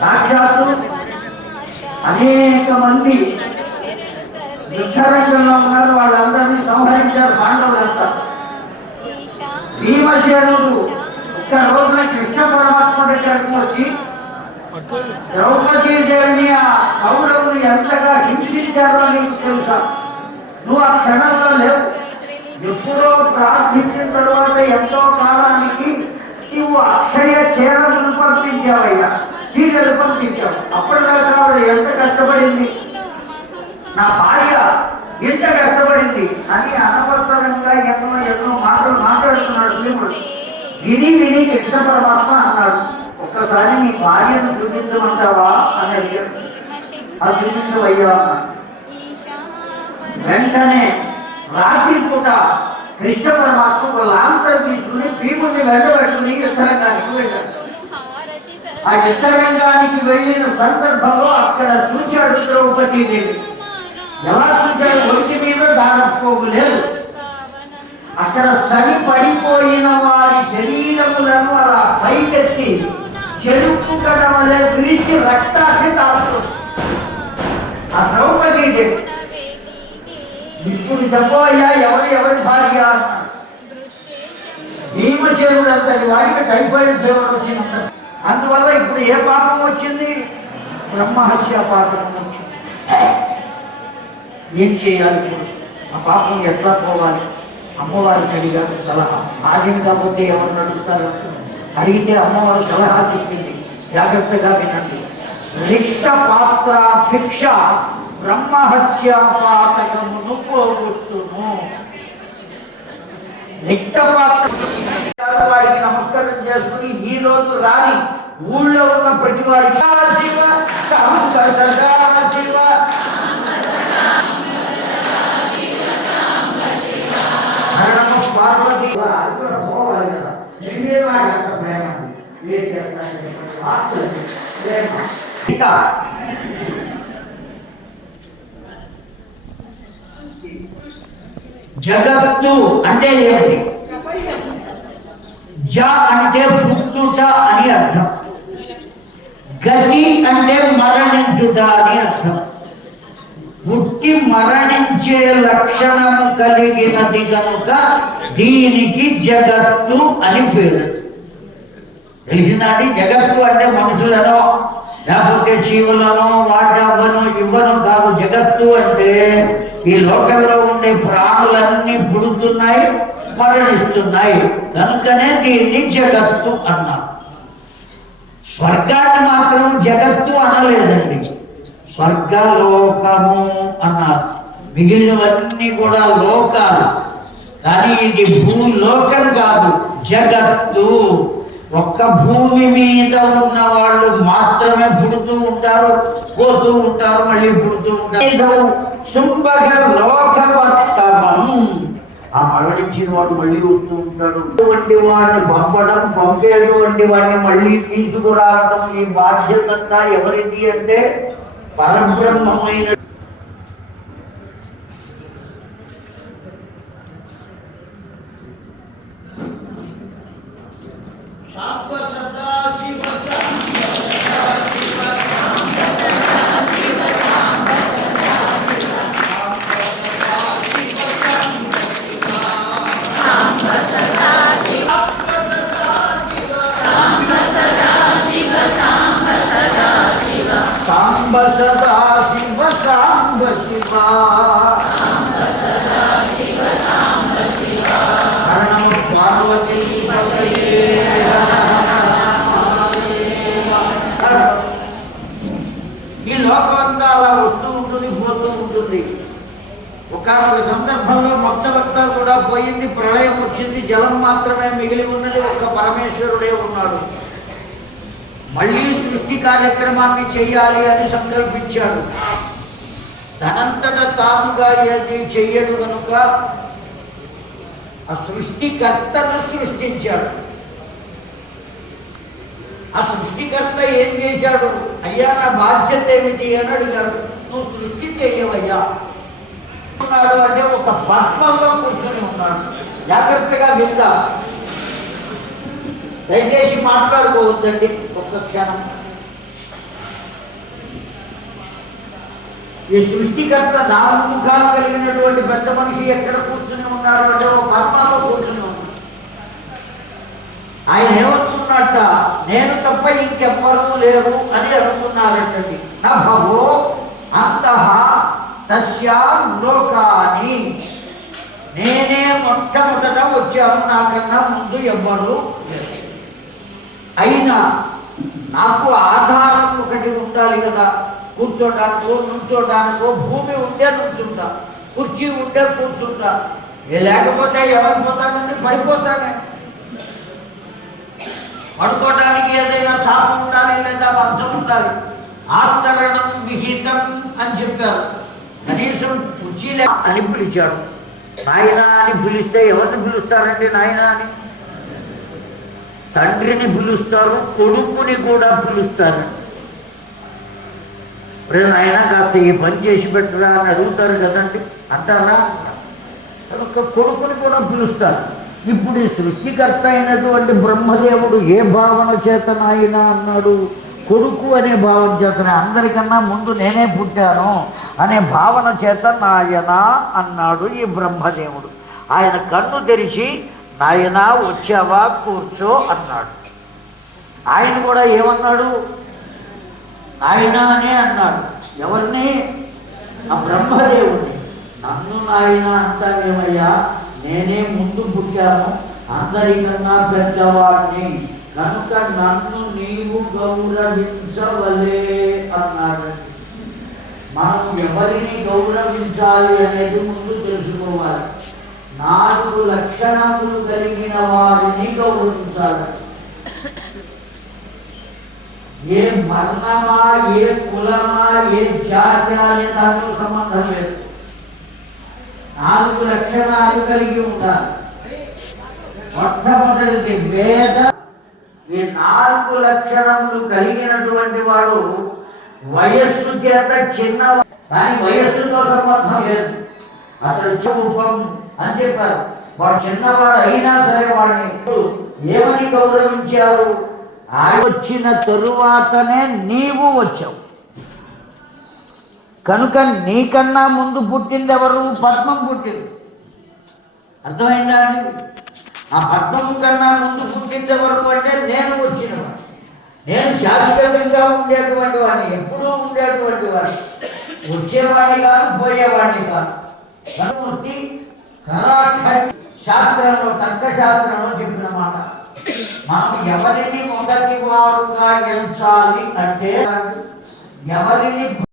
సాక్షాత్తు అనేక మంది యుద్ధరంగంలో ఉన్నారు. వాళ్ళందరినీ సంహరించారు. పాండవులంతా. భీమసేనుడు ఒక్క రోజున కృష్ణ పరమాత్మ దగ్గరకు వచ్చి ద్రౌపదీ దేవిని ఆ కౌరవులు ఎంతగా హింసించారో నీకు తెలుసా? నువ్వు ఆ క్షణంలో లేవు. ఎప్పుడో ప్రార్థించిన తర్వాత ఎంతో కాలానికి నువ్వు అక్షయ చీరలను పంపించావయ్యా. చీరలు పంపించాం అప్పటిదాకా ఆవిడ ఎంత కష్టపడింది? నా భార్య ఎంత కష్టపడింది? అని అనవసరంగా ఎన్నో ఎన్నో మాటలు మాట్లాడుతున్నాడు భీముడు. విని విని కృష్ణ పరమాత్మ అన్నాడు ఒక్కసారి నీ భార్యను చూపించమంటావా? అని అడిగాడు. అది చూపించవయ్యా వెంటనే రాత్రి పూట కృష్ణ పరమాత్మ ఒక లాంతర్ తీసుకుని భీముని వెళ్ళబెట్టుకుని యుద్ధరంగానికి వెళ్ళాడు. ఆ యుద్ధరంగానికి వెళ్ళిన సందర్భంలో అక్కడ చూశాడు ద్రౌపదీ దేవి. ఎలా చూశాడు ఒంటి మీద దానపోగు లేదు. అక్కడ చని పడిపోయిన వారి శరీరములను అలా పైకెత్తి చెరుపుకడ వల్ల విరిచి రక్తాన్ని తాగుతుంది ఆ ద్రౌపది దేవి ఇప్పుడు అయ్యా ఎవరు ఎవరి భార్య? అన్నాడు. భీమసేనుడు అంతటి వాడికి టైఫాయిడ్ ఫీవర్ వచ్చింది అందువల్ల ఇప్పుడు ఏ పాపం వచ్చింది? బ్రహ్మహత్య పాపం వచ్చింది. ఏం చేయాలి ఇప్పుడు? ఆ పాపం ఎట్లా పోవాలి? అమ్మవారికి అడిగారు సలహా. ఆగిన కాకపోతే ఎవరిని అడుగుతారు? అడిగితే అమ్మవారు సలహా చెప్పింది. జాగ్రత్తగా వినండి. రిక్త పాత్ర భిక్ష బ్రహ్మహత్య పాతకమును పోగొట్టును. రిక్త పాత్ర చేసుకుని ఈ రోజు రాని ఊళ్ళో ఉన్న ప్రతి వాడికి పార్వతి పోవాలి కదా ప్రేమ ఏం చేస్తాను ప్రేమ. ఇక జగత్తు అంటే ఏమిటి జ అంటే పుట్టుట అని అర్థం. గతి అంటే మరణించుట అని అర్థం. పుట్టి మరణించే లక్షణము కలిగినది కనుక దీనికి జగత్తు అని పేరు. తెలిసిందండి? జగత్తు అంటే మనుషులను లేకపోతే జీవులను వాటవ్వను ఇవ్వను కాదు. జగత్తు అంటే ఈ లోకంలో ఉండే ప్రాణులన్నీ పుడుతున్నాయి. మరణిస్తున్నాయి కనుకనే దీన్ని జగత్తు అన్నాం స్వర్గాన్ని మాత్రం జగత్తు అనలేదండి. స్వర్గలోకము అన్నారు. మిగిలినవన్నీ కూడా లోకాలు. కానీ ఇది భూలోకం కాదు జగత్తు. ఒక్క భూమి మీద ఉన్న వాళ్ళు మాత్రమే పుడుతూ ఉంటారు పోతూ ఉంటారు మళ్ళీ పుడుతూ ఉంటారు. శుంభగ లోకవత్తమం. ఆ మరణించిన వాడు మళ్ళీ వస్తూ ఉంటాడు. అటువంటి వాడిని పంపడం పంపేటువంటి వాడిని మళ్ళీ తీసుకురావడం ఈ బాధ్యత ఎవరిది అంటే పరబ్రహ్మమైన శాశ్వత ఈ లోకం అంతా అలా వస్తూ ఉంటుంది పోతూ ఉంటుంది. ఒకనొక సందర్భంలో మొత్తం అంతా కూడా పోయింది ప్రళయం వచ్చింది జలం మాత్రమే మిగిలి ఉన్నది ఒక్క పరమేశ్వరుడే ఉన్నాడు. మళ్ళీ సృష్టి కార్యక్రమాన్ని చేయాలి అని సంకల్పించాడు. తనంతట తానుగా ఏది చెయ్యడు కనుక ఆ సృష్టికర్తను సృష్టించాడు. ఆ సృష్టికర్త ఏం చేశాడు? అయ్యా నా బాధ్యత ఏమిటి అని అడిగాడు. నువ్వు సృష్టి చేయవయ్యా ఉన్నాడు అంటే ఒక పద్మంలో కూర్చొని ఉన్నాడు. జాగ్రత్తగా విందా. దయచేసి మాట్లాడుకోవద్దండి ఒక్క క్షణం. ఈ సృష్టికర్త నాలుగు ముఖాలు కలిగినటువంటి పెద్ద మనిషి ఎక్కడ కూర్చుని ఉన్నాడు అంటే ఒక పద్మాలో కూర్చుని ఉన్నాడు. ఆయన ఏమనుకున్నట్ట నేను తప్ప ఇంకెవ్వరూ లేరు అని అనుకున్నారటండి నభవో అంత తస్యా లోకాని. నేనే మొట్టమొదట వచ్చాను నాకన్నా ముందు ఎవ్వరు అయినా నాకు ఆధారం ఒకటి ఉండాలి కదా. కూర్చోడానికో నుంచోడానికో భూమి ఉంటే నుంచుంటా కుర్చీ ఉంటే కూర్చుంటా. లేకపోతే లేకపోతే ఎవరిపోతానండి పడిపోతానే పడుకోవడానికి ఏదైనా తాపం ఉండాలి లేదా వర్షం ఉండాలి. ఆస్తరణం విహితం అని చెప్పారు. కనీసం కుర్చీలే అని పిలిచాడు. నాయన అని పిలిస్తే ఎవరిని పిలుస్తారండి నాయన అని? తండ్రిని పిలుస్తారు కొడుకుని కూడా పిలుస్తారు. రే నాయన కాస్త ఈ పని చేసి పెట్టరా అని అడుగుతారు కదండి. అంటారా ఒక కొడుకుని కూడా పిలుస్తారు. ఇప్పుడు ఈ సృష్టికర్త అయినటువంటి బ్రహ్మదేవుడు ఏ భావన చేత నాయన అన్నాడు? కొడుకు అనే భావన చేతనే. అందరికన్నా ముందు నేనే పుట్టాను అనే భావన చేత నాయన అన్నాడు ఈ బ్రహ్మదేవుడు. ఆయన కన్ను తెరిచి నాయనా వచ్చావా? కూర్చో అన్నాడు. ఆయన కూడా ఏమన్నాడు? నాయన అనే అన్నాడు. ఎవరిని? ఆ బ్రహ్మదేవుడిని నన్ను నాయన అంటావేమయ్యా? నేనే ముందు పుట్టాను. అందరికన్నా పెద్దవాడిని. కనుక నన్ను నీవు గౌరవించవలే అన్నాడు. మనం ఎవరిని గౌరవించాలి అనేది ముందు తెలుసుకోవాలి. నాలుగు లక్షణములు కలిగిన వారిని గౌరవించాలి. ఏ వర్ణమా ఏ కులమా ఏ జాతి అనే దాంతో సంబంధం లేదు. నాలుగు లక్షణాలు కలిగి ఉంటారు. మొట్టమొదటిది వేద. ఈ నాలుగు లక్షణములు కలిగినటువంటి వాడు వయస్సు చేత చిన్న కానీ వయస్సుతో సంబంధం లేదు. అతడు చూపం అని చెప్పారు. వాడు చిన్నవాడు అయినా సరే వాడిని ఏమని గౌరవించారు? వచ్చిన తరువాతనే నీవు వచ్చావు. కనుక నీకన్నా ముందు పుట్టింది ఎవరు పద్మం పుట్టింది. అర్థమైందా అండి? ఆ పద్మం కన్నా ముందు పుట్టింది ఎవరు అంటే నేను వచ్చిన నేను శాశ్వతంగా ఉండేటువంటి వాడిని ఎప్పుడూ ఉండేటువంటి వాడిని. వచ్చేవాడిని కాదు పోయేవాడిని కాదు. కనుమూర్తి కళాఖండి శాస్త్రంలో తగ్గ శాస్త్రంలో చెప్పిన మాట. మనం ఎవరిని మొదటి వారుగా ఎంచాలి అంటే ఎవరిని